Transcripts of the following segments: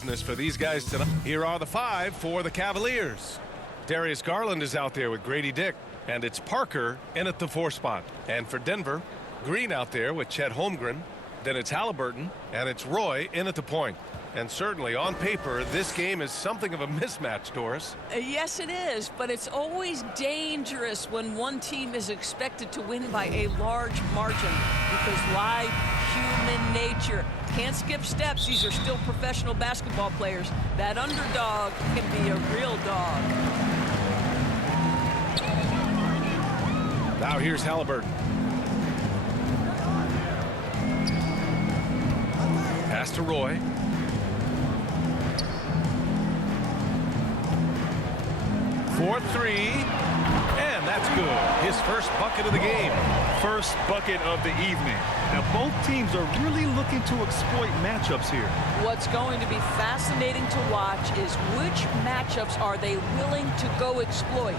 For these guys tonight. Here are the five for the Cavaliers. Darius Garland is out there with Grady Dick, and it's Parker in at the 4 spot. And for Denver, Green out there with Chet Holmgren. Then it's Halliburton, and it's Roy in at the point. And certainly on paper, this game is something of a mismatch, Doris. Yes, it is, but it's always dangerous when one team is expected to win by a large margin because why? Human nature. Can't skip steps. These are still professional basketball players. That underdog can be a real dog. Now here's Halliburton. Pass to Roy. For 3, and that's good. His first bucket of the game. First bucket of the evening. Now both teams are really looking to exploit matchups here. What's going to be fascinating to watch is which matchups are they willing to go exploit.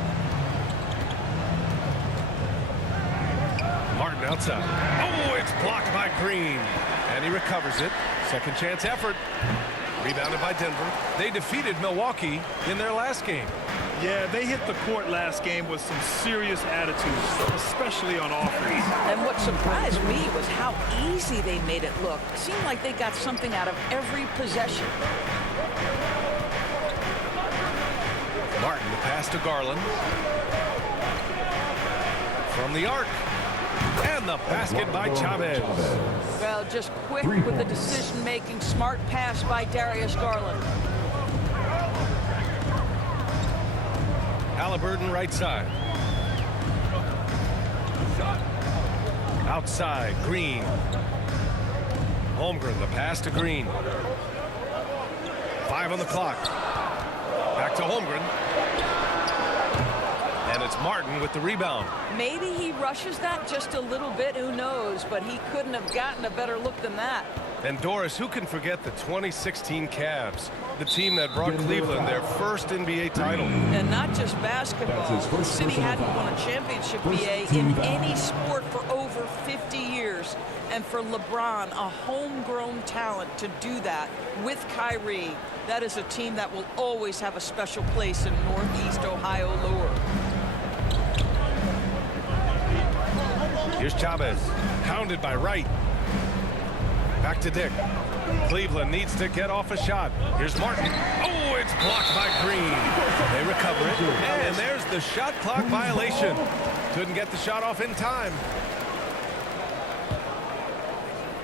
Martin outside. Oh, it's blocked by Green. And he recovers it. Second chance effort. Rebounded by Denver. They defeated Milwaukee in their last game. Yeah, they hit the court last game with some serious attitudes, especially on offense. And what surprised me was how easy they made it look. It seemed like they got something out of every possession. Martin, the pass to Garland. From the arc. And the basket by Chavez. Well, just quick with the decision-making, smart pass by Darius Garland. Halliburton right side. Outside, Green. Holmgren, the pass to Green. 5 on the clock. Back to Holmgren. And it's Martin with the rebound. Maybe he rushes that just a little bit, who knows, but he couldn't have gotten a better look than that. And Doris, who can forget the 2016 Cavs, the team that brought Cleveland their first NBA title. And not just basketball. The city hadn't won a championship BA in any sport for over 50 years. And for LeBron, a homegrown talent, to do that with Kyrie, that is a team that will always have a special place in Northeast Ohio lore. Here's Chavez, pounded by Wright. Back to Dick. Cleveland needs to get off a shot. Here's Martin. Oh, it's blocked by Green. They recover it. And there's the shot clock violation. Couldn't get the shot off in time.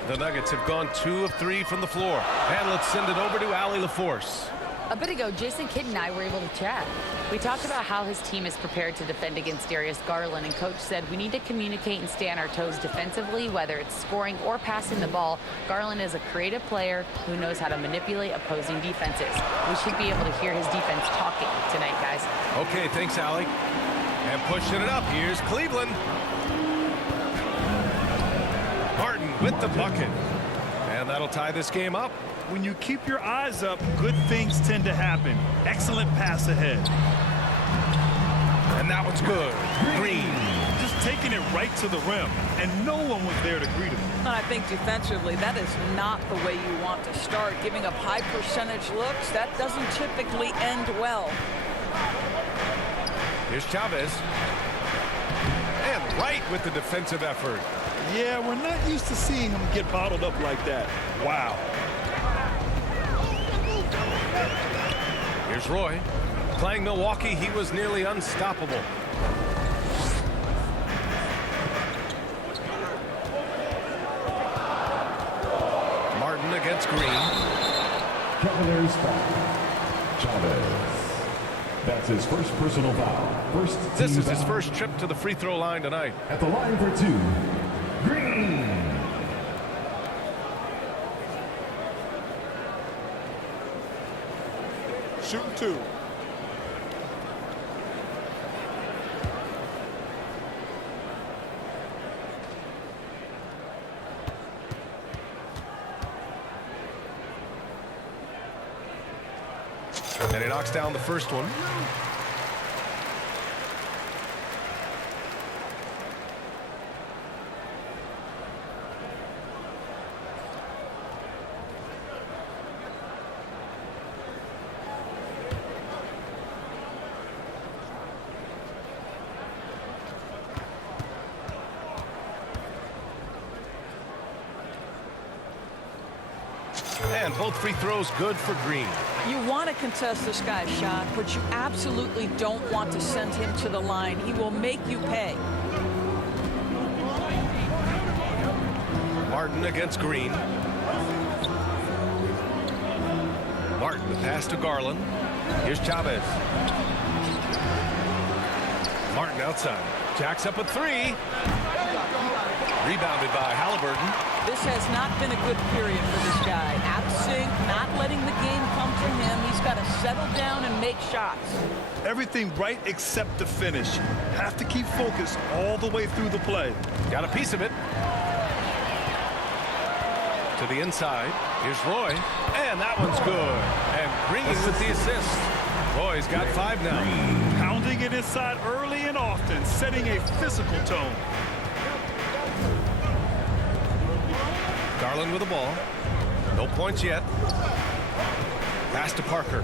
The Nuggets have gone 2 of 3 from the floor. And let's send it over to Allie LaForce. A bit ago, Jason Kidd and I were able to chat. We talked about how his team is prepared to defend against Darius Garland, and Coach said we need to communicate and stay on our toes defensively, whether it's scoring or passing the ball. Garland is a creative player who knows how to manipulate opposing defenses. We should be able to hear his defense talking tonight, guys. Okay, thanks, Allie. And pushing it up, here's Cleveland. Martin with the bucket. And that'll tie this game up. When you keep your eyes up, good things tend to happen. Excellent pass ahead. And that one's good. Green. Just taking it right to the rim, and no one was there to greet him. And I think defensively, that is not the way you want to start. Giving up high percentage looks, that doesn't typically end well. Here's Chavez. And Wright with the defensive effort. Yeah, we're not used to seeing him get bottled up like that. Wow. Here's Roy. Playing Milwaukee, he was nearly unstoppable. Martin against Green. Cavaliers foul. Chavez. That's his first personal foul. This is his first trip to the free throw line tonight. At the line for 2, Green. Shooting 2. And he knocks down the first one. And both free throws good for Green. You want to contest this guy's shot, but you absolutely don't want to send him to the line. He will make you pay. Martin against Green. Martin, the pass to Garland. Here's Chavez. Martin outside. Jacks up a three. Rebounded by Halliburton. This has not been a good period for this guy. Out of sync, not letting the game come to him. He's got to settle down and make shots. Everything right except the finish. Have to keep focused all the way through the play. Got a piece of it. To the inside. Here's Roy. And that one's good. And Green with the assist. Roy's got 5 now. Pounding it inside early and often, setting a physical tone. Garland with the ball. No points yet. Pass to Parker.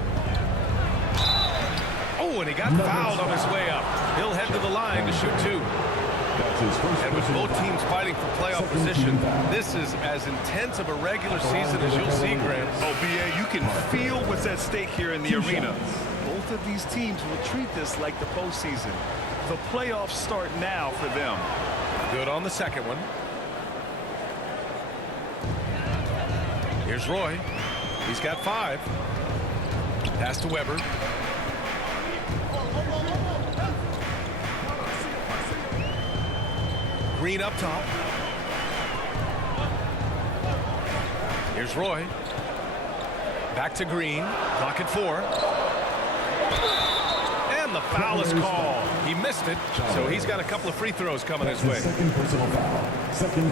Oh, and he got fouled on his way up. He'll head to the line to shoot 2. And with both teams fighting for playoff position, this is as intense of a regular season as you'll see, Grant. Oh, BA, you can feel what's at stake here in the arena. Both of these teams will treat this like the postseason. The playoffs start now for them. Good on the second one. Here's Roy. He's got 5. Pass to Weber. Green up top. Here's Roy. Back to Green. Clock at 4. And the foul is called. He missed it, so he's got a couple of free throws coming his way.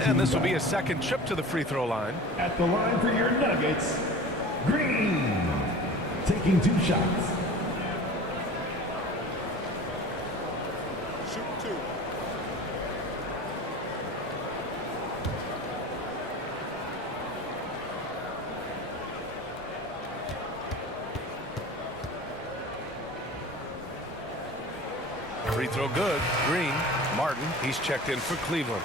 And this will be his second trip to the free throw line. At the line for your Nuggets, Green. Taking 2 shots. Shoot 2. Free throw good. Green. Martin, he's checked in for Cleveland.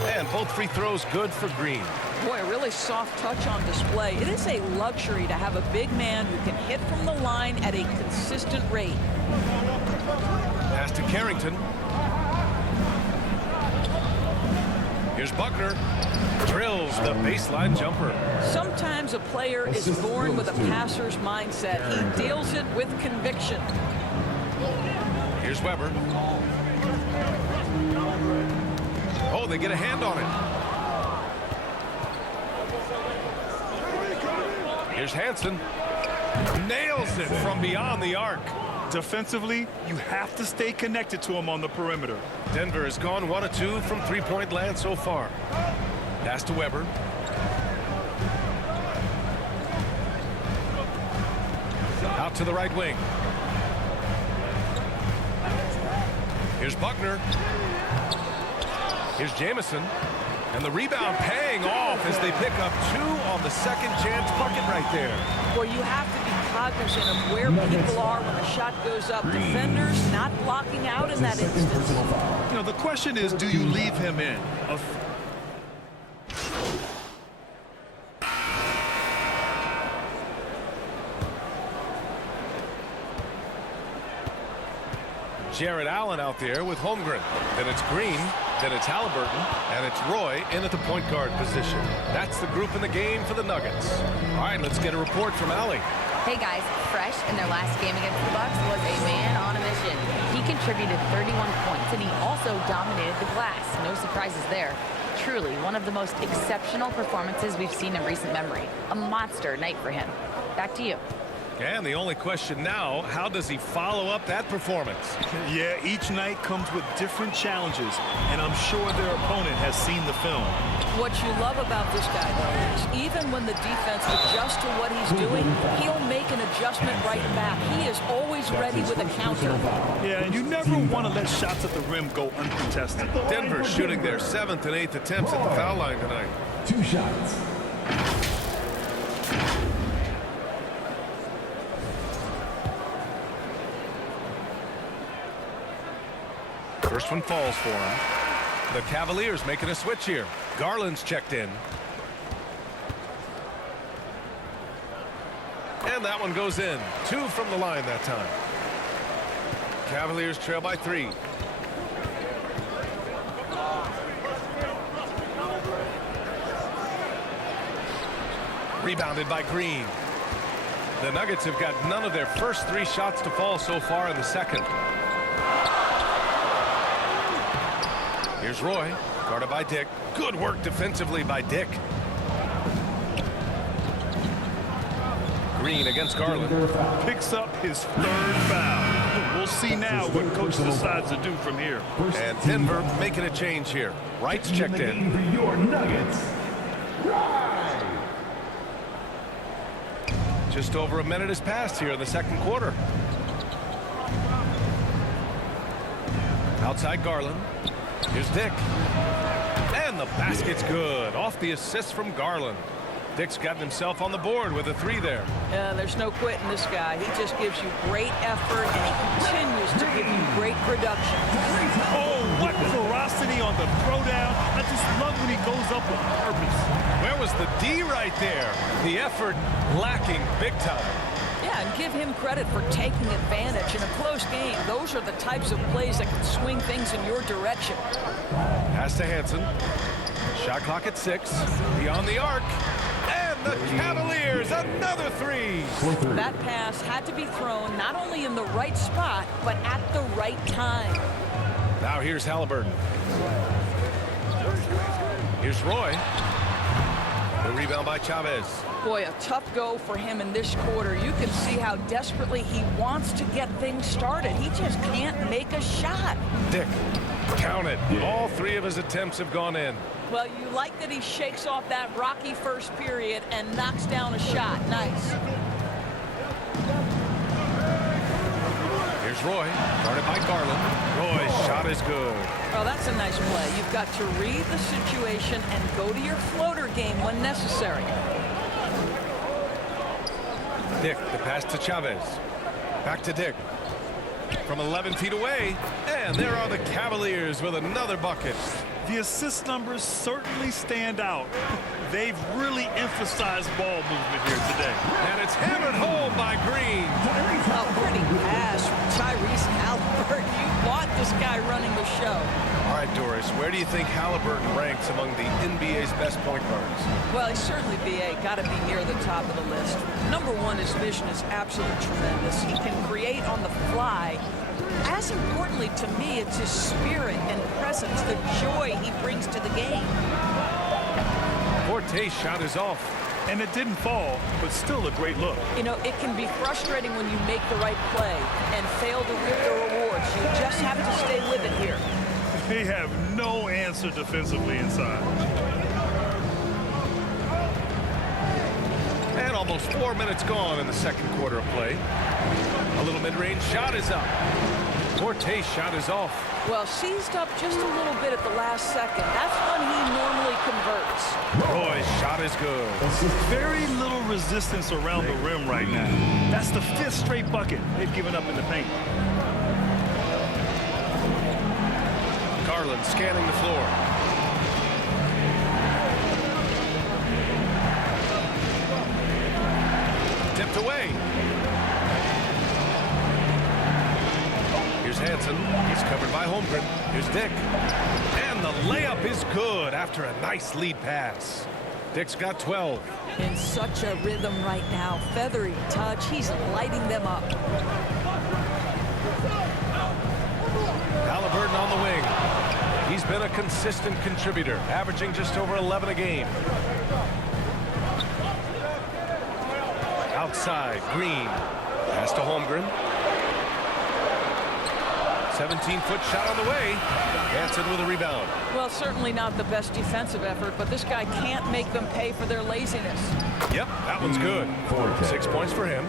And both free throws good for Green. Boy, a really soft touch on display. It is a luxury to have a big man who can hit from the line at a consistent rate. Pass to Carrington. Here's Buckner. Drills the baseline jumper. Sometimes a player is born with a passer's mindset. He deals it with conviction. Here's Weber. Oh, they get a hand on it. Here's Hansen. Nails it from beyond the arc. Defensively, you have to stay connected to him on the perimeter. Denver has gone 1 of 2 from three-point land so far. Pass to Weber. Out to the right wing. Here's Buckner. Here's Jamison. And the rebound paying off as they pick up 2 on the second chance bucket right there. Well, you have to be cognizant of where people are when the shot goes up. Defenders not blocking out in that instance. You know, the question is, do you leave him in? Jared Allen out there with Holmgren. Then it's Green. Then it's Halliburton. And it's Roy in at the point guard position. That's the group in the game for the Nuggets. All right, let's get a report from Allie. Hey guys, Fresh in their last game against the Bucks was a man on a mission. He contributed 31 points and he also dominated the glass. No surprises there. Truly one of the most exceptional performances we've seen in recent memory. A monster night for him. Back to you. And the only question now, how does he follow up that performance? Yeah, each night comes with different challenges, and I'm sure their opponent has seen the film. What you love about this guy, though, is even when the defense adjusts to what he's doing, he'll make an adjustment right back. He is always ready with a counter. Yeah, and you never want to let shots at the rim go uncontested. Denver shooting their 7th and 8th attempts at the foul line tonight. 2 shots. First one falls for him. The Cavaliers making a switch here. Garland's checked in. And that one goes in. 2 from the line that time. Cavaliers trail by 3. Rebounded by Green. The Nuggets have got none of their first 3 shots to fall so far in the second. Here's Roy, guarded by Dick. Good work defensively by Dick. Green against Garland. Picks up his 3rd foul. We'll see now what coach decides to do from here. And Denver making a change here. Wright's checked in. For your Nuggets, Just over a minute has passed here in the second quarter. Outside Garland. Here's Dick. And the basket's good. Off the assist from Garland. Dick's gotten himself on the board with a 3 there. There's no quitting this guy. He just gives you great effort, and he continues to give you great production. Oh, what ferocity on the throwdown. I just love when he goes up with purpose. Where was the D right there? The effort lacking big time. Yeah, and give him credit for taking advantage in a close game. Those are the types of plays that can swing things in your direction. Pass to Hansen. Shot clock at 6. Beyond the arc. And the Cavaliers, another 3. That pass had to be thrown not only in the right spot, but at the right time. Now here's Halliburton. Here's Roy. The rebound by Chavez. Boy, a tough go for him in this quarter. You can see how desperately he wants to get things started. He just can't make a shot. Dick, count it. All 3 of his attempts have gone in. Well, you like that he shakes off that rocky first period and knocks down a shot. Nice. Here's Roy, guarded by Garland. Roy's shot is good. Well, that's a nice play. You've got to read the situation and go to your floater game when necessary. Dick, the pass to Chavez. Back to Dick. From 11 feet away. And there are the Cavaliers with another bucket. The assist numbers certainly stand out. They've really emphasized ball movement here today. And it's hammered home by Green. A pretty pass from Tyrese Halliburton. You want this guy running the show. All right, Doris, where do you think Halliburton ranks among the NBA's best point guards? Well, he's certainly, BA, got to be near the top of the list. Number 1, his vision is absolutely tremendous. He can create on the fly. As importantly to me, it's his spirit and presence, the joy he brings to the game. Forte's shot is off. And it didn't fall, but still a great look. You know, it can be frustrating when you make the right play and fail to reap the rewards. You just have to stay with it here. They have no answer defensively inside. And almost 4 minutes gone in the second quarter of play. A little mid-range shot is up. Forte's shot is off. Well, seized up just a little bit at the last second. That's when he normally converts. Roy's shot is good. Very little resistance around the rim right now. That's the 5th straight bucket they've given up in the paint. Garland scanning the floor. Tipped away. Here's Hansen. He's covered by Holmgren. Here's Dick. And the layup is good after a nice lead pass. Dick's got 12. In such a rhythm right now. Feathery touch. He's lighting them up. Halliburton on the wing. He's been a consistent contributor, averaging just over 11 a game. Outside, Green. Pass to Holmgren. 17-foot shot on the way. Hansen with a rebound. Well, certainly not the best defensive effort, but this guy can't make them pay for their laziness. Yep, that one's good. 6 points for him.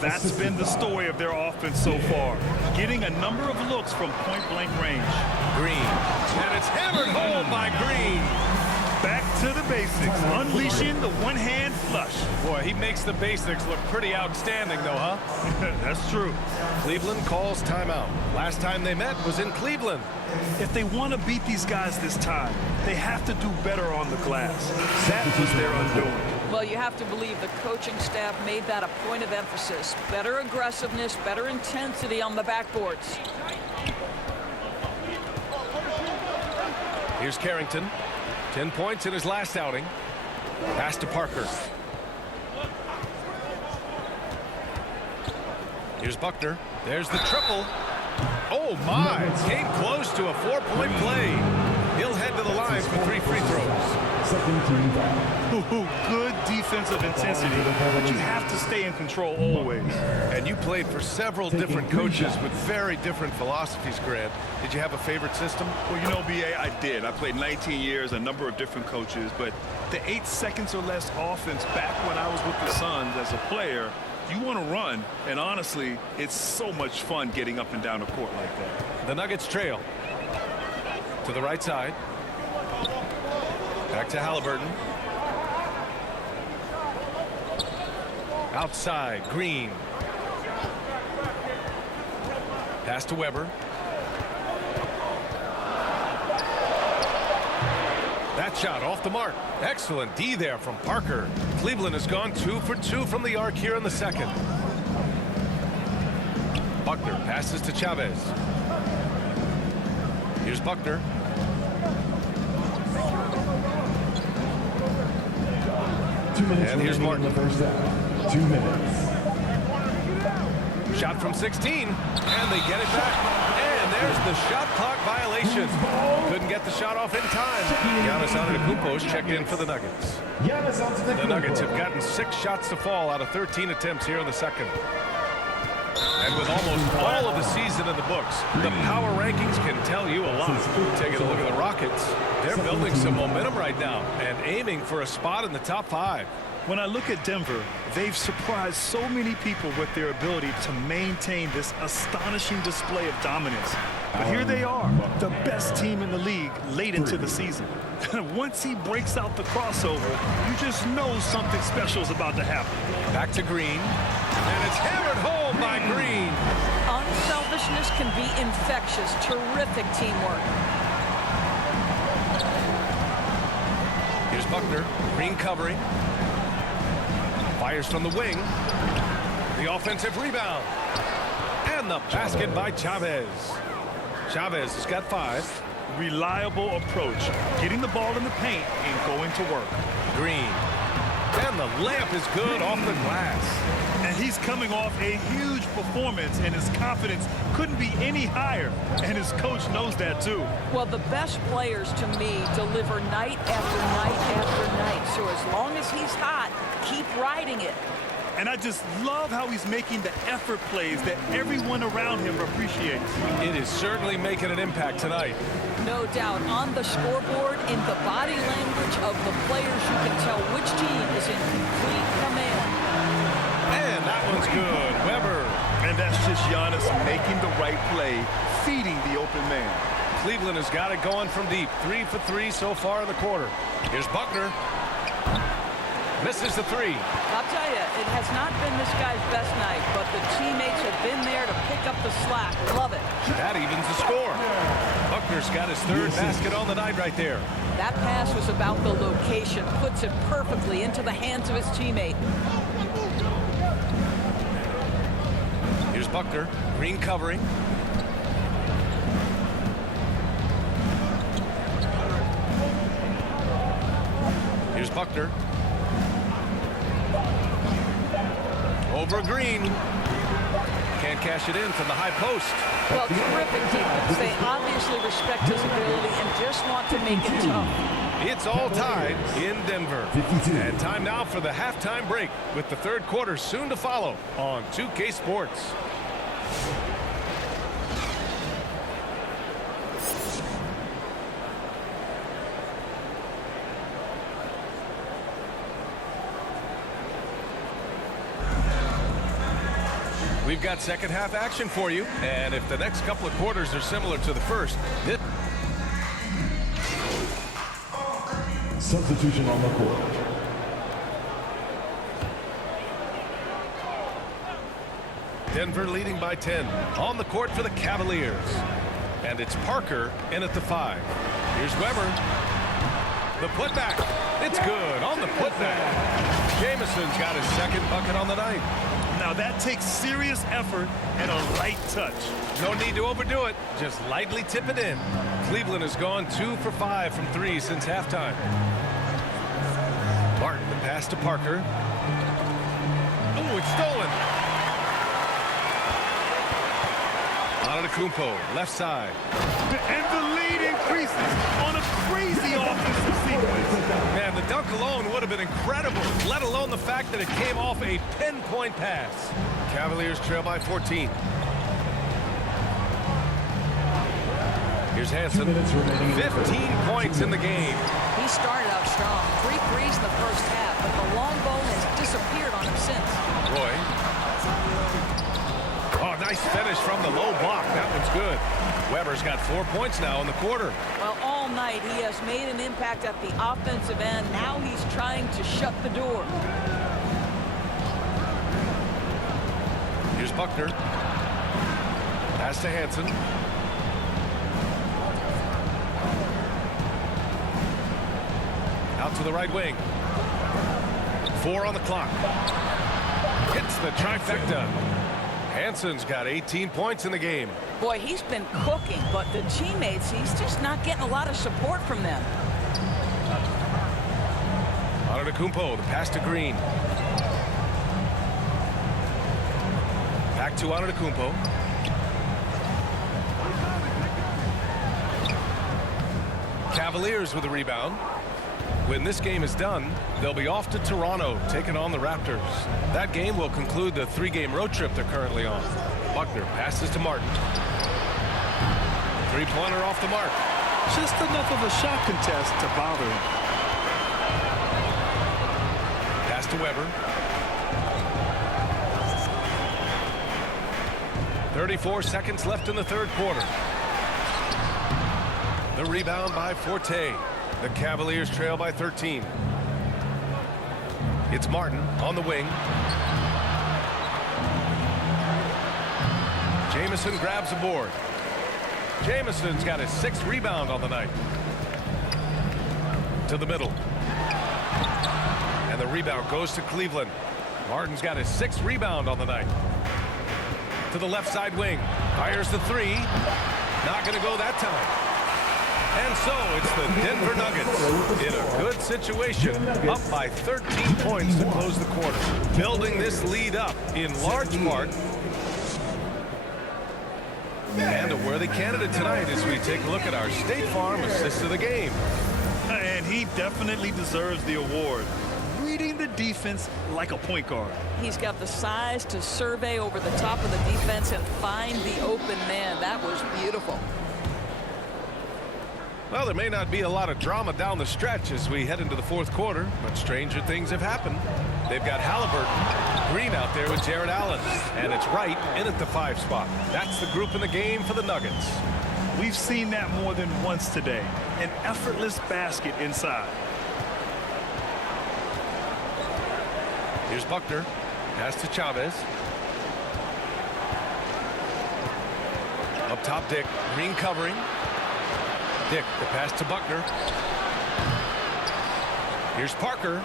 That's been the story of their offense so far. Getting a number of looks from point-blank range. Green. And it's hammered home by Green. Back to the basics, unleashing the one-hand flush. Boy, he makes the basics look pretty outstanding, though, huh? That's true. Cleveland calls timeout. Last time they met was in Cleveland. If they want to beat these guys this time, they have to do better on the glass. That was their undoing. Well, you have to believe the coaching staff made that a point of emphasis. Better aggressiveness, better intensity on the backboards. Here's Carrington. 10 points in his last outing. Pass to Parker. Here's Buckner. There's the triple. Oh, my. Came close to a 4-point play. He'll head to the line for 3 free throws. Good defensive intensity, but you have to stay in control always. And you played for several different coaches with very different philosophies, Grant. Did you have a favorite system? Well, you know, B.A., I did. I played 19 years, a number of different coaches, but the 8 seconds or less offense back when I was with the Suns as a player, you want to run, and honestly, it's so much fun getting up and down the court like that. The Nuggets trail. To the right side. Back to Halliburton. Outside, Green. Pass to Weber. That shot off the mark. Excellent D there from Parker. Cleveland has gone 2 for 2 from the arc here in the second. Buckner passes to Chavez. Here's Buckner. And here's Martin. 2 minutes. Shot from 16, and they get it back. And there's the shot clock violation. Couldn't get the shot off in time. Giannis Antetokounmpo's checked in for the Nuggets. The Nuggets have gotten 6 shots to fall out of 13 attempts here in the second. And with almost all of the season in the books, the power rankings can tell you a lot. Taking a look at the Rockets, they're building some momentum right now and aiming for a spot in the top 5. When I look at Denver, they've surprised so many people with their ability to maintain this astonishing display of dominance. But here they are, the best team in the league late into the season. Once he breaks out the crossover, you just know something special is about to happen. Back to Green, and it's hammered home by Green. Unselfishness can be infectious. Terrific teamwork. Here's Buckner, Green covering. Fires from the wing. The offensive rebound. And the basket by Chavez. Chavez has got 5. Reliable approach, getting the ball in the paint and going to work. Green. And the layup is good off the glass. And he's coming off a huge performance, and his confidence couldn't be any higher. And his coach knows that, too. Well, the best players, to me, deliver night after night after night. So as long as he's hot, keep riding it. And I just love how he's making the effort plays that everyone around him appreciates. It is certainly making an impact tonight. No doubt. On the scoreboard, in the body language of the players, you can tell which team is in complete command. And that one's good. Weber. And that's just Giannis making the right play, feeding the open man. Cleveland has got it going from deep. 3 for 3 so far in the quarter. Here's Buckner. Misses the 3. I'll tell you, it has not been this guy's best night, but the teammates have been there to pick up the slack. Love it. That evens the score. Buckner's got his 3rd basket on the night right there. That pass was about the location, puts it perfectly into the hands of his teammate. Here's Buckner, Green covering. Here's Buckner. Over Green. Can't cash it in from the high post. Well, terrific defense. They obviously respect his ability and just want to make it tough. It's all tied in Denver. 52. And time now for the halftime break with the 3rd quarter soon to follow on 2K Sports. We've got second half action for you, and if the next couple of quarters are similar to the first, Substitution on the court. Denver leading by 10. On the court for the Cavaliers. And it's Parker in at the 5. Here's Weber. The putback. It's good on the putback. Jameson's got his second bucket on the night. Now that takes serious effort and a light touch. No need to overdo it. Just lightly tip it in. Cleveland has gone 2 for 5 from 3 since halftime. Martin, the pass to Parker. Oh, it's stolen. Antetokounmpo, left side. And the lead increases on a crazy offensive sequence. Man, the dunk alone would have been incredible, let alone the fact that it came off a pinpoint pass. Cavaliers trail by 14. Here's Hansen. 15 points in the game. He started out strong. 3 threes in the first half, but the long ball has disappeared on him since. Roy. Oh, nice finish from the low block. That one's good. Weber's got 4 points now in the quarter. Well, all night he has made an impact at the offensive end. Now he's trying to shut the door. Here's Buckner. Pass to Hansen. Out to the right wing. 4 on the clock. Hits the trifecta. Hansen's got 18 points in the game. Boy, he's been cooking, but the teammates, he's just not getting a lot of support from them. Antetokounmpo, the pass to Green. Back to Antetokounmpo. Cavaliers with the rebound. When this game is done, they'll be off to Toronto, taking on the Raptors. That game will conclude the 3-game road trip they're currently on. Buckner passes to Martin. 3-pointer off the mark. Just enough of a shot contest to bother him. Pass to Weber. 34 seconds left in the third quarter. The rebound by Forte. The Cavaliers trail by 13. It's Martin on the wing. Jameson grabs a board. Jameson's got his 6th rebound on the night. To the middle. And the rebound goes to Cleveland. Martin's got his 6th rebound on the night. To the left side wing. Fires the 3. Not going to go that time. And so it's the Denver Nuggets in a good situation, up by 13 points to close the quarter. Building this lead up in large part. And a worthy candidate tonight as we take a look at our State Farm assist of the game. And he definitely deserves the award. Reading the defense like a point guard. He's got the size to survey over the top of the defense and find the open man. That was beautiful. Well, there may not be a lot of drama down the stretch as we head into the fourth quarter, but stranger things have happened. They've got Halliburton, Green out there with Jared Allen, and it's Wright in at the 5 spot. That's the group in the game for the Nuggets. We've seen that more than once today. An effortless basket inside. Here's Buckner. Pass to Chavez. Up top, Dick. Green covering. Dick, the pass to Buckner. Here's Parker.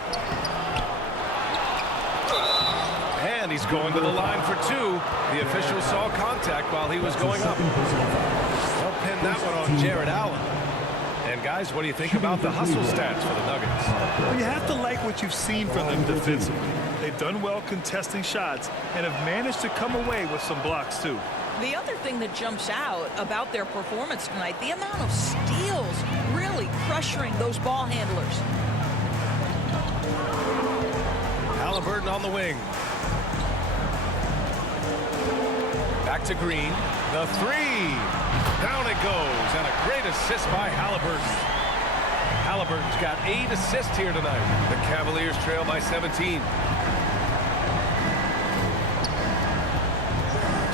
And he's going to the line for 2. The official saw contact while he was going up. They'll pin that one on Jared Allen. And guys, what do you think about the hustle stats for the Nuggets? Well, you have to like what you've seen from them defensively. They've done well contesting shots and have managed to come away with some blocks too. The other thing that jumps out about their performance tonight, the amount of steals really pressuring those ball handlers. Halliburton on the wing. Back to Green. The 3. Down it goes. And a great assist by Halliburton. Halliburton's got 8 assists here tonight. The Cavaliers trail by 17.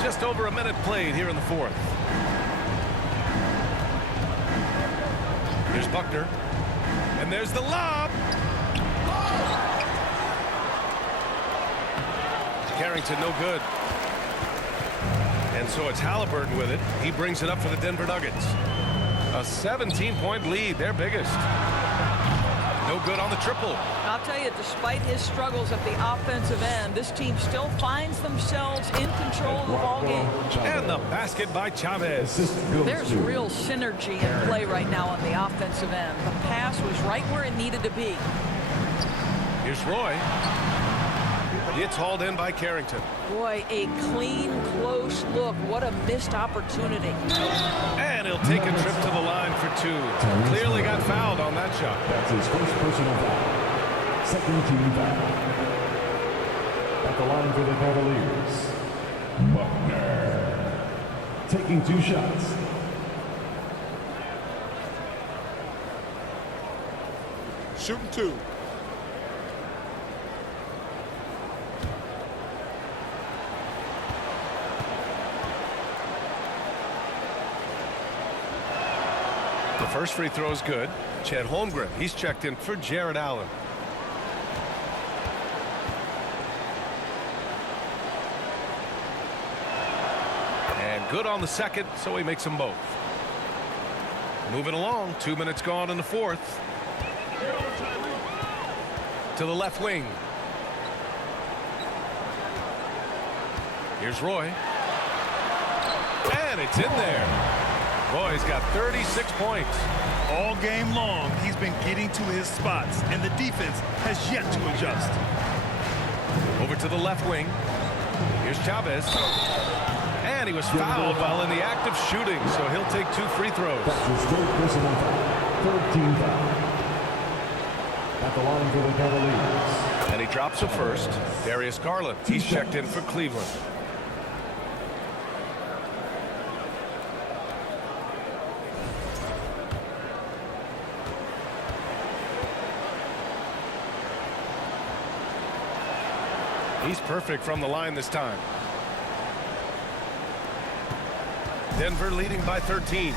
Just over a minute played here in the fourth. Here's Buckner. And there's the lob. Carrington no good. And so it's Halliburton with it. He brings it up for the Denver Nuggets. A 17-point lead, their biggest. No good on the triple. I'll tell you, despite his struggles at the offensive end, this team still finds themselves in control of the ball game. And the basket by Chavez. There's real synergy in play right now on the offensive end. The pass was right where it needed to be. Here's Roy. It's hauled in by Carrington. Boy, a clean, close look. What a missed opportunity. And he'll take a trip to the line for two. Clearly got fouled on that shot. That's his first personal foul. Second team foul. At the line for the Cavaliers, Buckner. Taking 2 shots. Shooting 2. The first free throw is good. Chet Holmgren, he's checked in for Jared Allen. And good on the second, so he makes them both. Moving along, 2 minutes gone in the fourth. To the left wing. Here's Roy. And it's in there. Boy, he's got 36 points. All game long, he's been getting to his spots, and the defense has yet to adjust. Over to the left wing. Here's Chavez. And he was fouled while in the act of shooting, so he'll take 2 free throws. That's his third personal foul. Third team foul. At the line for the Cavaliers. And he drops a first. Darius Garland, he's checked in for Cleveland. He's perfect from the line this time. Denver leading by 13.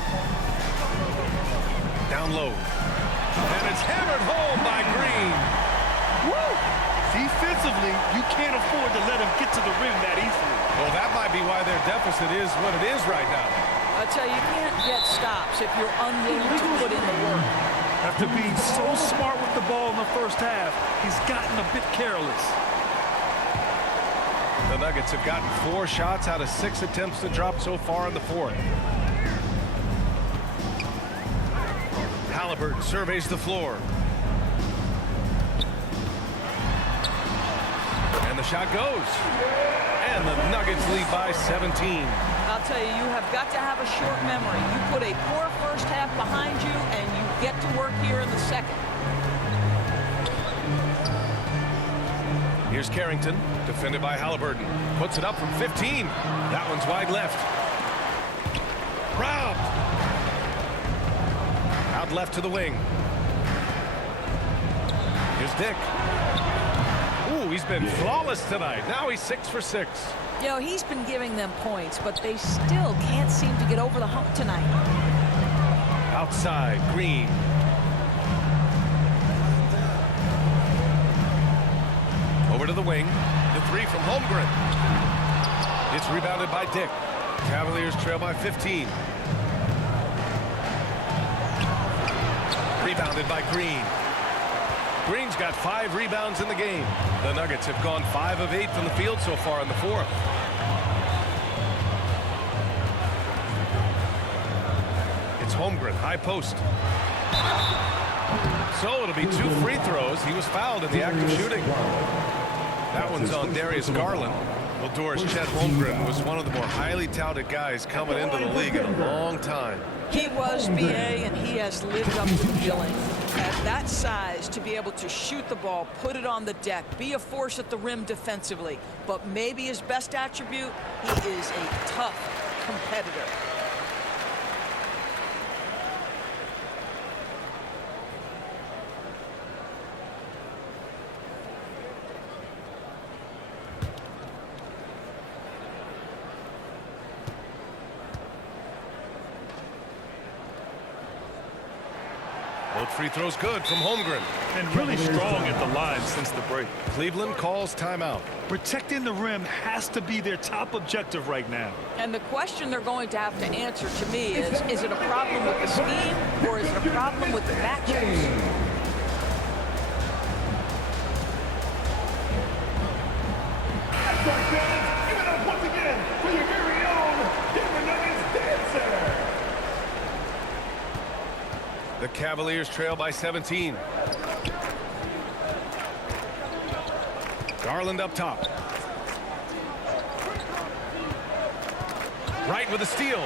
Down low. And it's hammered home by Green. Woo! Defensively, you can't afford to let him get to the rim that easily. Well, that might be why their deficit is what it is right now. I tell you, you can't get stops if you're unwilling to put in the work. After being so smart with the ball in the first half, he's gotten a bit careless. The Nuggets have gotten 4 shots out of 6 attempts to drop so far in the fourth. Halliburton surveys the floor. And the shot goes. And the Nuggets lead by 17. I'll tell you, you have got to have a short memory. You put a poor first half behind you, and you get to work here in the second. Here's Carrington, defended by Halliburton. Puts it up from 15. That one's wide left. Robbed. Out left to the wing. Here's Dick. Ooh, he's been flawless tonight. Now he's 6 for 6. You know, he's been giving them points, but they still can't seem to get over the hump tonight. Outside, Green. Over to the wing. The 3 from Holmgren. It's rebounded by Dick. Cavaliers trail by 15. Rebounded by Green. Green's got 5 rebounds in the game. The Nuggets have gone 5 of 8 from the field so far in the fourth. It's Holmgren, high post. So it'll be 2 free throws. He was fouled in the act of shooting. That one's on Darius Garland. Well, Doris, Chet Holmgren was one of the more highly touted guys coming into the league in a long time. He was, B.A., and he has lived up to the billing. At that size, to be able to shoot the ball, put it on the deck, be a force at the rim defensively. But maybe his best attribute, he is a tough competitor. free throw's good from Holmgren. And really strong at the line since the break. Cleveland calls timeout. Protecting the rim has to be their top objective right now. And the question they're going to have to answer to me is it a problem with the scheme or is it a problem with the matchups? Give it up once again for your very own Denver Nuggets dancer. The Cavaliers trail by 17. Garland up top. Wright with a steal.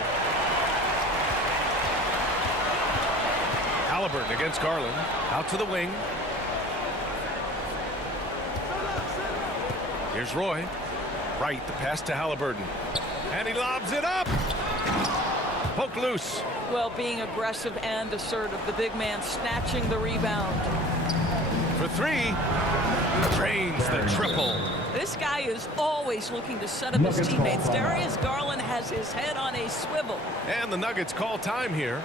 Halliburton against Garland. Out to the wing. Here's Roy. Wright, the pass to Halliburton. And he lobs it up. Poke loose. Well, being aggressive and assertive, the big man snatching the rebound. For three. Drains the triple. This guy is always looking to set up his teammates. Darius Garland has his head on a swivel. And the Nuggets call time here.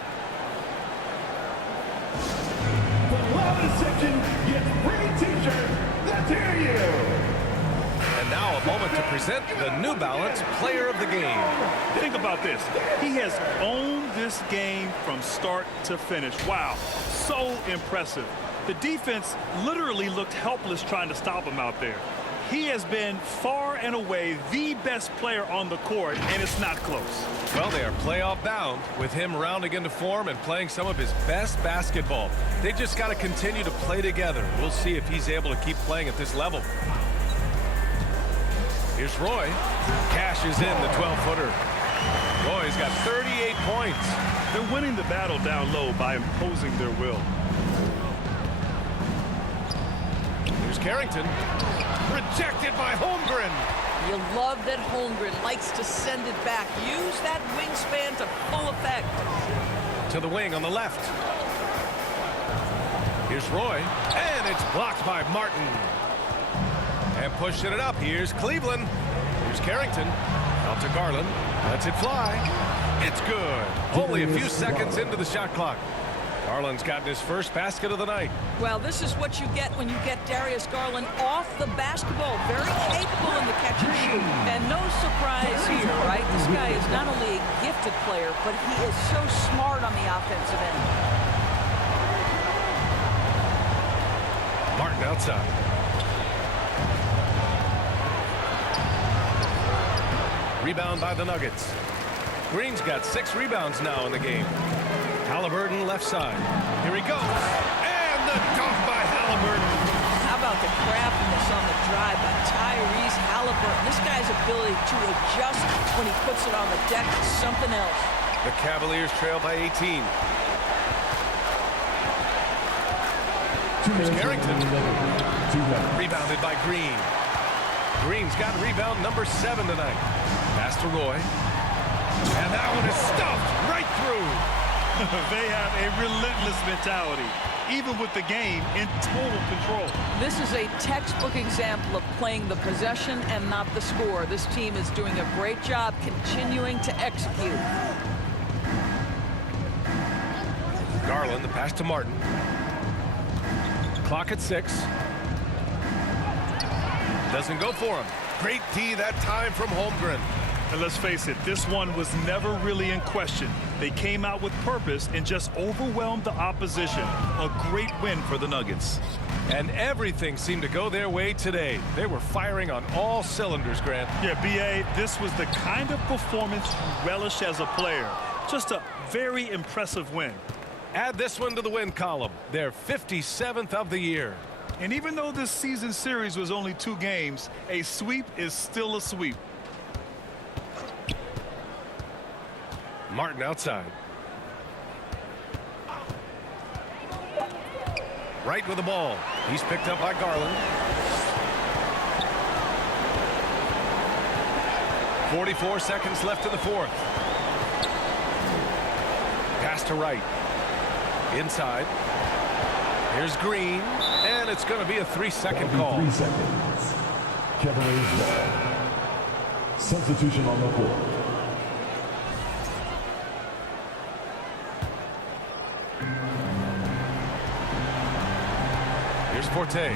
The loudest section gets free t-shirts. Let's hear you. And now a moment to present the New Balance Player of the Game. Think about this. He has owned this game from start to finish. Wow, so impressive. The defense literally looked helpless trying to stop him out there. He has been far and away the best player on the court, and it's not close. Well, they are playoff bound with him rounding into form and playing some of his best basketball. They just got to continue to play together. We'll see if he's able to keep playing at this level. Here's Roy. Cashes in the 12-footer. Roy's got 38 points. They're winning the battle down low by imposing their will. Here's Carrington. Rejected by Holmgren. You love that Holmgren likes to send it back. Use that wingspan to full effect. To the wing on the left. Here's Roy. And it's blocked by Martin. And pushing it up. Here's Cleveland. Here's Carrington. Out to Garland. Lets it fly. It's good. Only a few seconds into the shot clock. Garland's gotten his first basket of the night. Well, this is what you get when you get Darius Garland off the basketball. Very capable in the catch and shoot. And no surprise here, right? This guy is not only a gifted player, but he is so smart on the offensive end. Martin outside. Rebound by the Nuggets. Green's got 6 rebounds now in the game. Halliburton left side. Here he goes. And the dunk by Halliburton. How about the craftiness on the drive by Tyrese Halliburton? This guy's ability to adjust when he puts it on the deck is something else. The Cavaliers trail by 18. Here's Carrington. Rebounded by Green. Green's got rebound number 7 tonight. Pass to Roy. And that one is stuffed right through. They have a relentless mentality, even with the game in total control. This is a textbook example of playing the possession and not the score. This team is doing a great job continuing to execute. Garland, the pass to Martin. Clock at 6. Doesn't go for him. Great D that time from Holmgren. And let's face it, this one was never really in question. They came out with purpose and just overwhelmed the opposition. A great win for the Nuggets. And everything seemed to go their way today. They were firing on all cylinders, Grant. Yeah, B.A., this was the kind of performance you relish as a player. Just a very impressive win. Add this one to the win column. Their 57th of the year. And even though this season series was only 2 games, a sweep is still a sweep. Martin outside. Right with the ball. He's picked up by Garland. 44 seconds left in the 4th. Pass to Wright. Inside. Here's Green. And it's going to be a 3-second call. 3 seconds. Cavaliers ball. Substitution on the court. forte.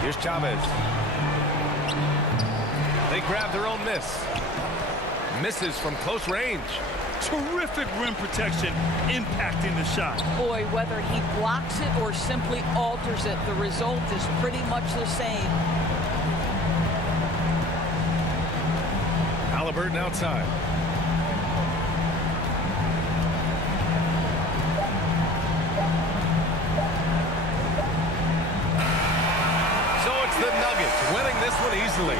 Here's Chavez. They grab their own miss. Misses from close range. Terrific rim protection, impacting the shot. Boy, whether he blocks it or simply alters it, the result is pretty much the same. Halliburton outside. So it's the Nuggets winning this one easily.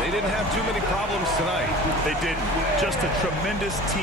They didn't have too many problems tonight. They didn't. Just a tremendous team.